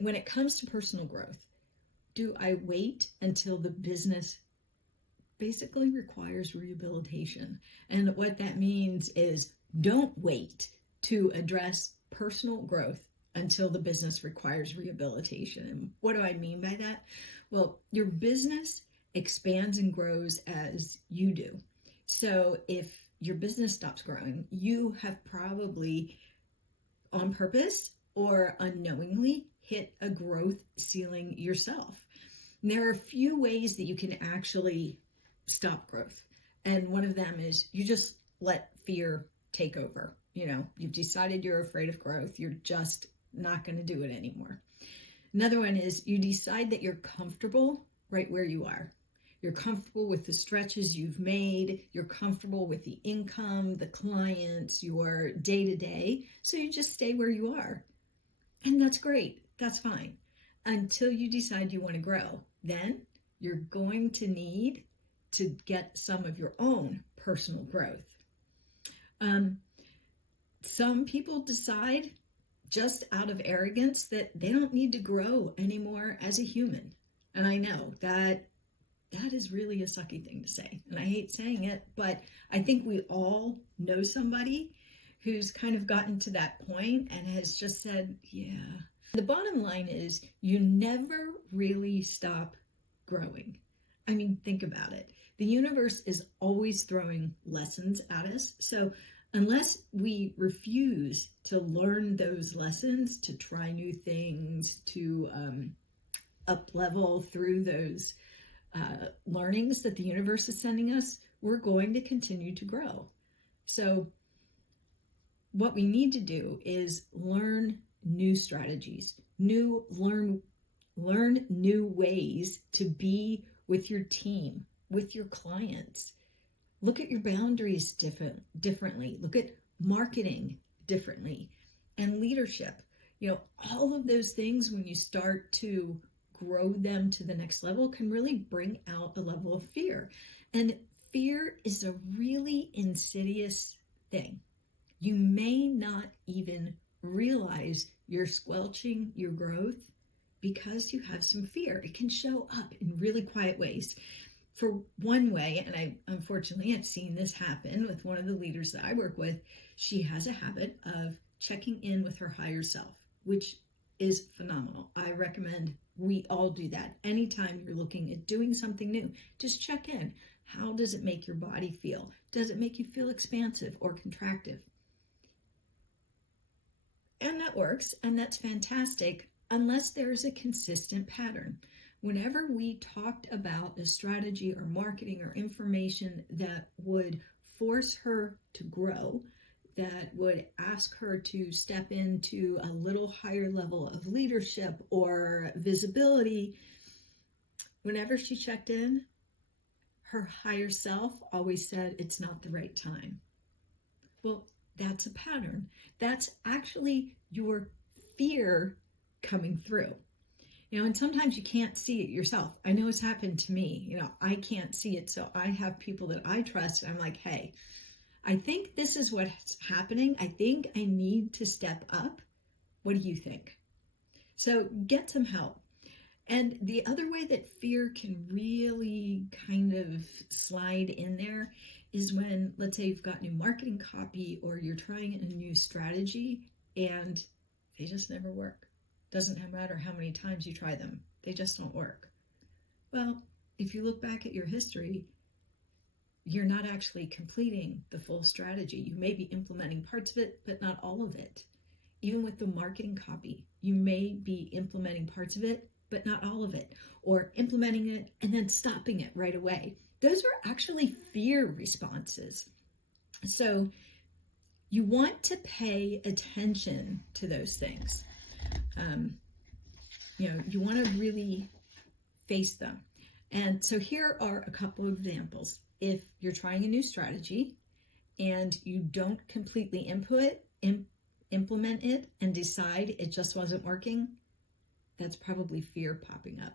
when it comes to personal growth, do I wait until the business basically requires rehabilitation? And what that means is don't wait to address personal growth until the business requires rehabilitation. And what do I mean by that? Well, your business expands and grows as you do. So if your business stops growing, you have probably on purpose or unknowingly hit a growth ceiling yourself. And there are a few ways that you can actually stop growth. And one of them is you just let fear take over. You've decided you're afraid of growth. You're just not going to do it anymore. Another one is you decide that you're comfortable right where you are. You're comfortable with the stretches you've made. You're comfortable with the income, the clients, your day-to-day. So you just stay where you are. And that's great. That's fine. Until you decide you want to grow. Then you're going to need to get some of your own personal growth. Some people decide just out of arrogance that they don't need to grow anymore as a human. And I know that is really a sucky thing to say. And I hate saying it, but I think we all know somebody who's kind of gotten to that point and has just said, yeah. The bottom line is you never really stop growing. I mean, think about it. The universe is always throwing lessons at us. So unless we refuse to learn those lessons, to try new things, to up level through those learnings that the universe is sending us, we're going to continue to grow. So what we need to do is learn new strategies, learn new ways to be with your team, with your clients. Look at your boundaries differently. Look at marketing differently and leadership. All of those things, when you start to grow them to the next level, can really bring out a level of fear. And fear is a really insidious thing. You may not even realize you're squelching your growth because you have some fear. It can show up in really quiet ways. For one way, and I unfortunately have seen this happen with one of the leaders that I work with, she has a habit of checking in with her higher self, which is phenomenal. I recommend we all do that. Anytime you're looking at doing something new, just check in. How does it make your body feel? Does it make you feel expansive or contractive? And that works, and that's fantastic, unless there's a consistent pattern. Whenever we talked about a strategy or marketing or information that would force her to grow, that would ask her to step into a little higher level of leadership or visibility, whenever she checked in, her higher self always said it's not the right time. Well, that's a pattern. That's actually your fear coming through. And sometimes you can't see it yourself. I know it's happened to me. I can't see it. So I have people that I trust. And I'm like, hey, I think this is what's happening. I think I need to step up. What do you think? So get some help. And the other way that fear can really kind of slide in there is when, let's say you've got new marketing copy or you're trying a new strategy and they just never work. Doesn't matter how many times you try them. They just don't work. Well, if you look back at your history, you're not actually completing the full strategy. You may be implementing parts of it, but not all of it. Even with the marketing copy, you may be implementing parts of it, but not all of it, or implementing it and then stopping it right away. Those are actually fear responses. So you want to pay attention to those things. You want to really face them. And so here are a couple of examples. If you're trying a new strategy and you don't completely implement it and decide it just wasn't working, that's probably fear popping up.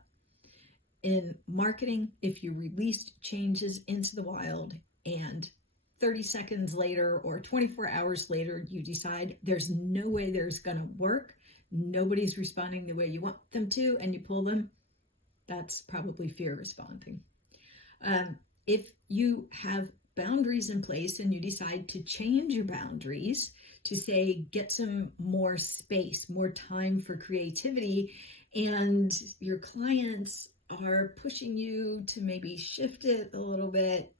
In marketing, if you released changes into the wild and 30 seconds later or 24 hours later, you decide there's no way there's going to work, nobody's responding the way you want them to, and you pull them, that's probably fear responding. If you have boundaries in place and you decide to change your boundaries to say, get some more space, more time for creativity, and your clients are pushing you to maybe shift it a little bit,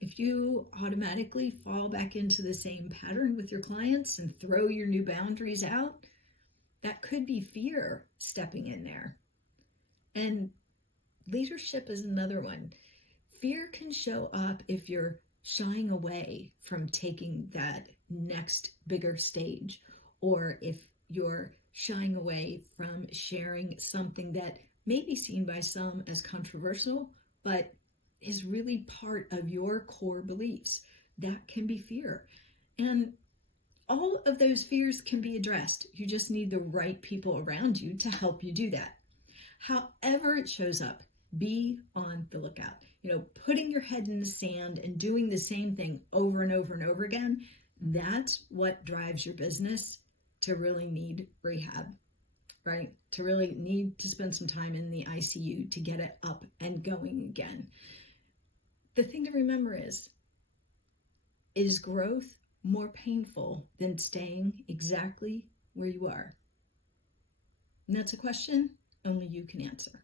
if you automatically fall back into the same pattern with your clients and throw your new boundaries out, that could be fear stepping in there. And leadership is another one. Fear can show up if you're shying away from taking that next bigger stage, or if you're shying away from sharing something that may be seen by some as controversial, but is really part of your core beliefs. That can be fear. And all of those fears can be addressed. You just need the right people around you to help you do that. However it shows up, be on the lookout. Putting your head in the sand and doing the same thing over and over and over again, that's what drives your business to really need rehab, right? To really need to spend some time in the ICU to get it up and going again. The thing to remember is growth more painful than staying exactly where you are? And that's a question only you can answer.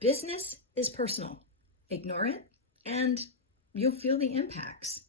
Business is personal. Ignore it and you'll feel the impacts.